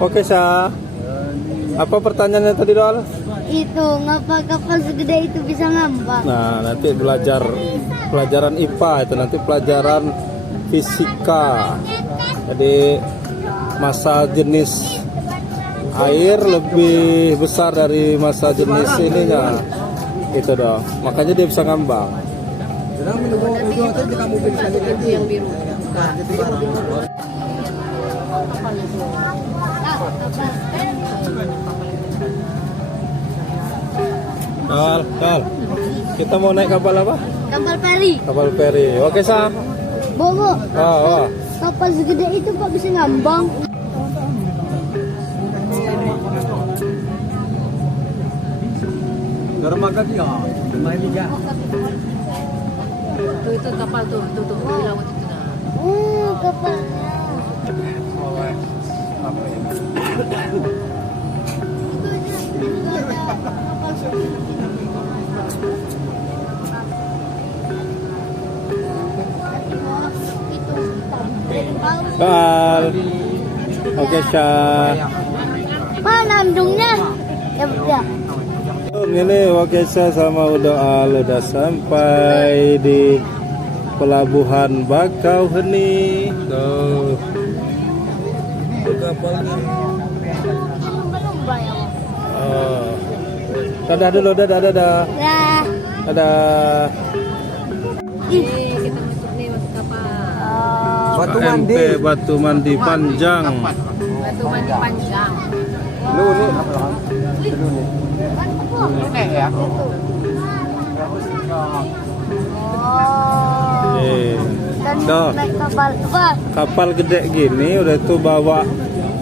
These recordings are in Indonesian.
Oke, Sa. Apa pertanyaannya tadi, Dol? Itu ngapa kapal segede itu bisa ngambang? Nah, nanti belajar pelajaran IPA itu, nanti pelajaran fisika. Jadi massa jenis air lebih besar dari massa jenis ininya. Itu dong. Makanya dia bisa ngambang. Yang biru. Kal. Kita mau naik kapal apa? Kapal peri. Kapal feri. Oke, Sam. Bobo. Oh. Kapal segede itu kok bisa ngambang? Dermaga dia, main liga. Tuh itu kapal tuh di laut itu dah. Kapalnya. Kal. Oke, Sa. Mana andungnya? Ya udah. Ini Wakesa sama udah sampai di pelabuhan Bakauheni. Tuh. Kapalnya. Oh. Dadah dulu, dadah. Nah, Dadah. Ini kita masuk nih masuk kapal. Batu KMP mandi. Batu Mandi Panjang. Batu mandi panjang. Lu nih apa? Ini ya. dan Tuh. naik kapal apa? Kapal gede gini udah itu bawa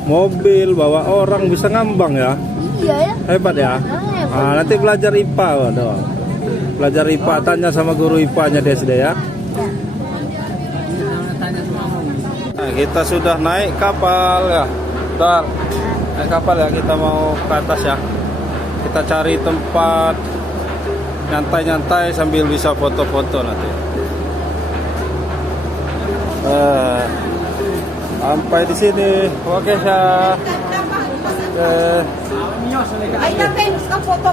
mobil, bawa orang bisa ngambang ya. Iya ya. Hebat ya. Nah, nanti belajar IPA, waduh. Belajar IPA, tanya sama guru IPA-nya di SD ya. Nah, kita sudah naik kapal ya. Bentar. Naik kapal ya, kita mau ke atas ya. Kita cari tempat nyantai-nyantai sambil bisa foto-foto nanti. Sampai di sini. Oke, ya.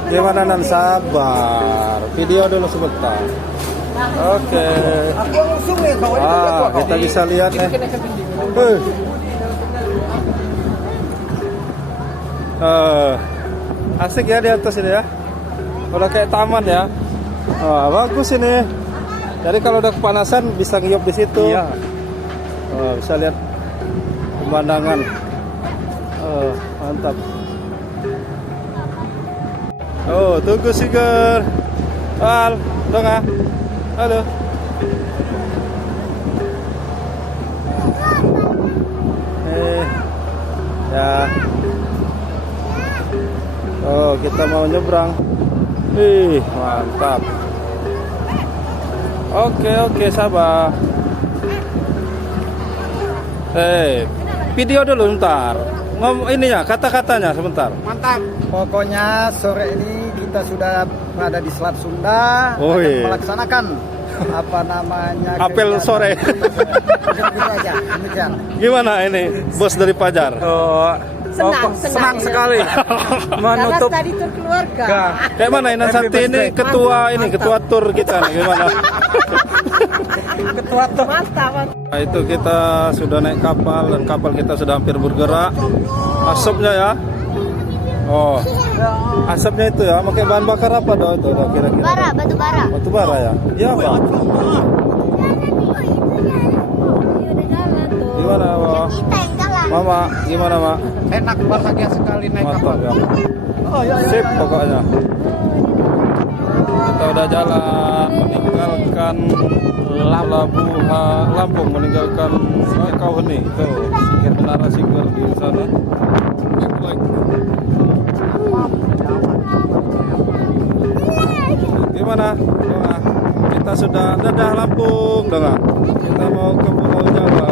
Gimana Nan, sabar. Video dulu sebentar. Oke. Kita bisa lihat nih. Asik ya di atas ini ya. Udah kayak taman ya. Bagus ini. Jadi kalau udah kepanasan bisa ngiyop di situ. Iya. Bisa lihat pemandangan. Mantap. Oh, tunggu Sigar. Al, dong. Halo. Ya. Oh, kita mau nyebrang. Mantap. Oke, sabar. Video dulu bentar. Ininya, kata-katanya sebentar. Mantap. Pokoknya sore ini kita sudah berada di Selat Sunda dan melaksanakan apa namanya apel sore. Gitu aja. Demikian. Gimana ini bos dari Pajar? Senang sekali menutup Tadi tur keluarga. Kayak mana ini Santi ini ketua tur kita nih, gimana? ketua tuh. Mantap. Nah, itu kita sudah naik kapal dan kapal kita sudah hampir bergerak. Asapnya ya. Oh. Asapnya itu ya, pakai bahan bakar apa dong itu kira-kira? Batu bara. Batu bara ya. Iya, Pak. Gimana, Pak? Kita yang kalah. Mama, gimana, Mak? Enak bahagia sekali naik Mantap kapal. ya. Sip pokoknya. Kita udah jalan meninggalkan Lampung, meninggalkan Bakauheni. Itu Menara Sigar di sana. Gimana? Kita sudah dadah Lampung, dong. Kita mau ke Pulau Jawa.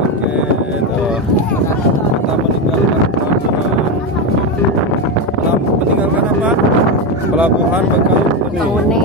Oke, tuh. Kita meninggalkan apa? Pelabuhan Bakauheni.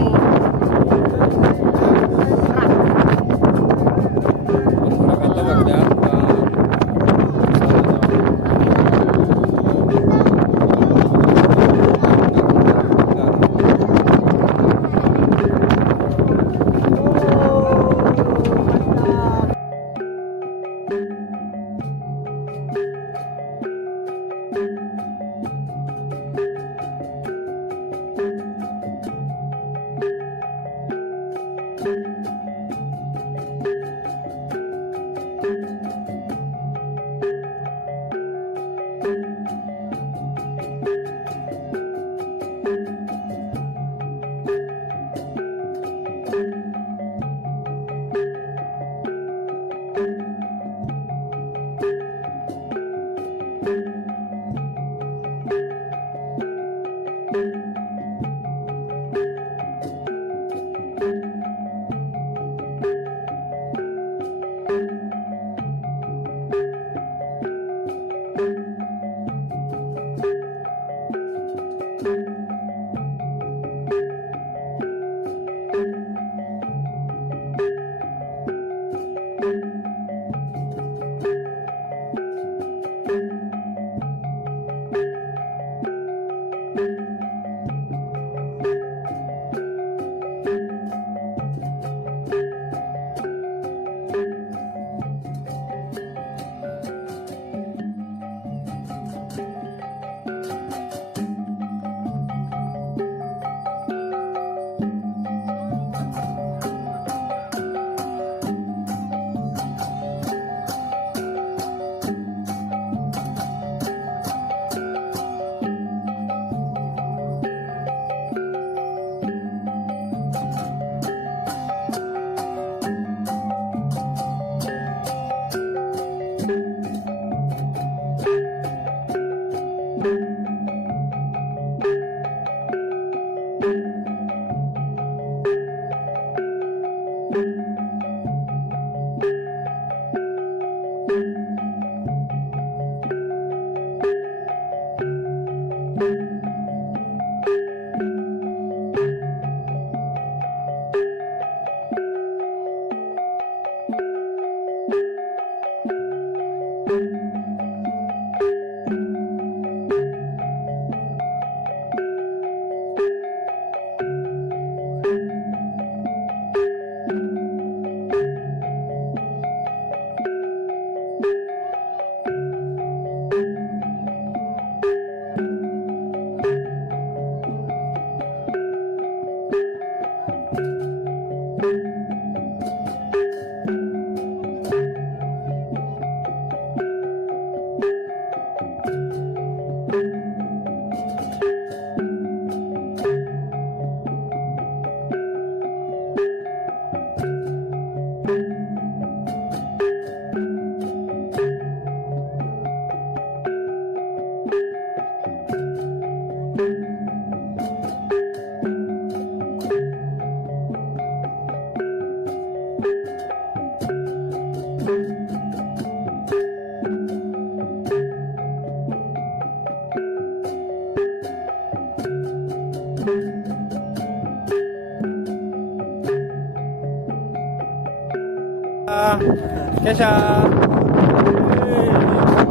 Kesha.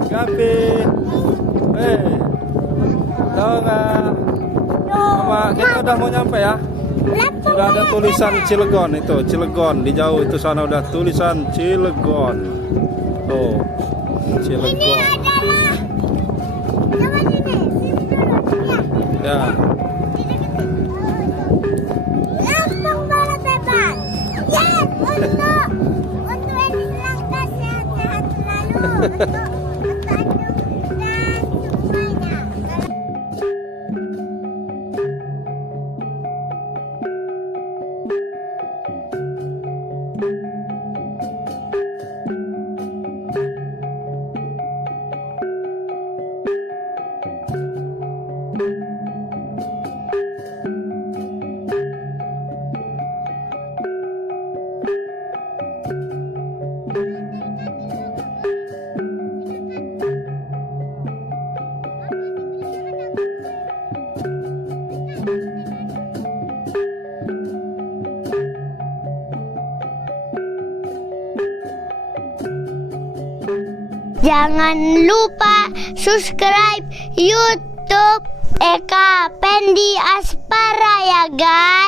Gapi. Tahu nggak? Mama, kita udah mau nyampe ya. Sudah ada tulisan Cilegon itu, Cilegon di jauh itu sana udah tulisan Cilegon. Tuh, Cilegon. Ya. Lampung banget hebat. Yes, untuk Edi Langka sehat-sehat selalu. Untuk Tanjung dan semuanya. Jangan lupa subscribe YouTube Eka Pendi Aspara ya guys.